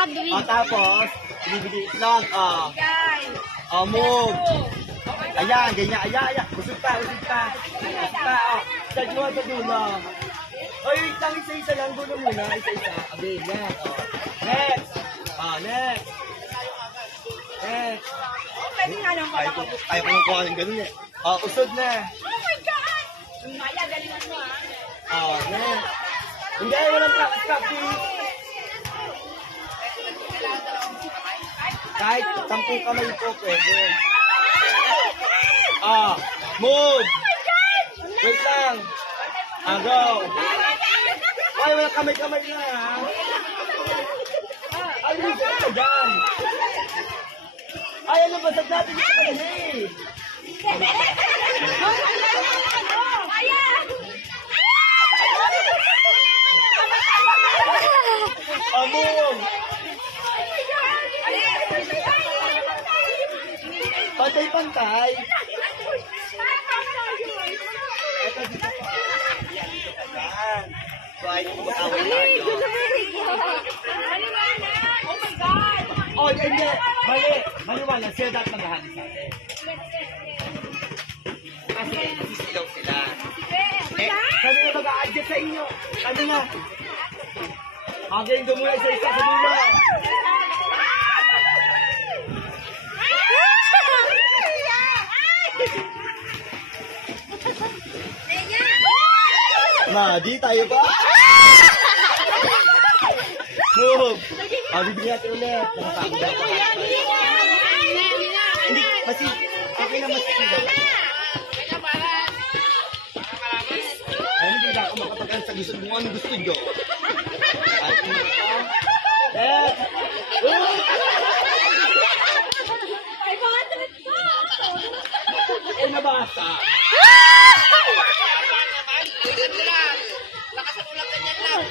nakabili. O, tapos, binibigay lang. Move. Ayan, ganyan. Ayan. Usog pa. Usog pa. O, sa dulo. Oy, wait lang. Isa-isa lang. Dulo muna. Isa-isa. Okay, next. O, next. Next. Next. Pwede nga lang pala ka. Ayaw ko nung kuha ng ganun eh. Usog na. Oh my God! Maya, galingan mo Next. Hindi, walang practice. Kahit 10 kamay po pwede. Move. Wait lang. Go. Ay, wala kamay-kamay na ha. Ay, hindi ka dyan. Ay, ano ba? Sag natin ito pa na eh. Move. Pantay-pantay. Ito dito pa. Yan. So, ay kung mag-away tayo. Oh my God! Oh, hindi. Mali. Maliwala. Sila dapat maghahali sa atin. Kasi nasisilaw sila. Kami na mag-a-adjust sa inyo. Kami na. Magaling ko muna isa-isa sa dulo. Di tayo pa. Move. Bibigyan natin ulit. Hindi, kasi, okay na mas sila. Ay, hindi na ako makatagal sa gusto mo. Ano gusto nyo? At ito. Yes. Ay, nabasa. Lakasan mo lang ganyan lang.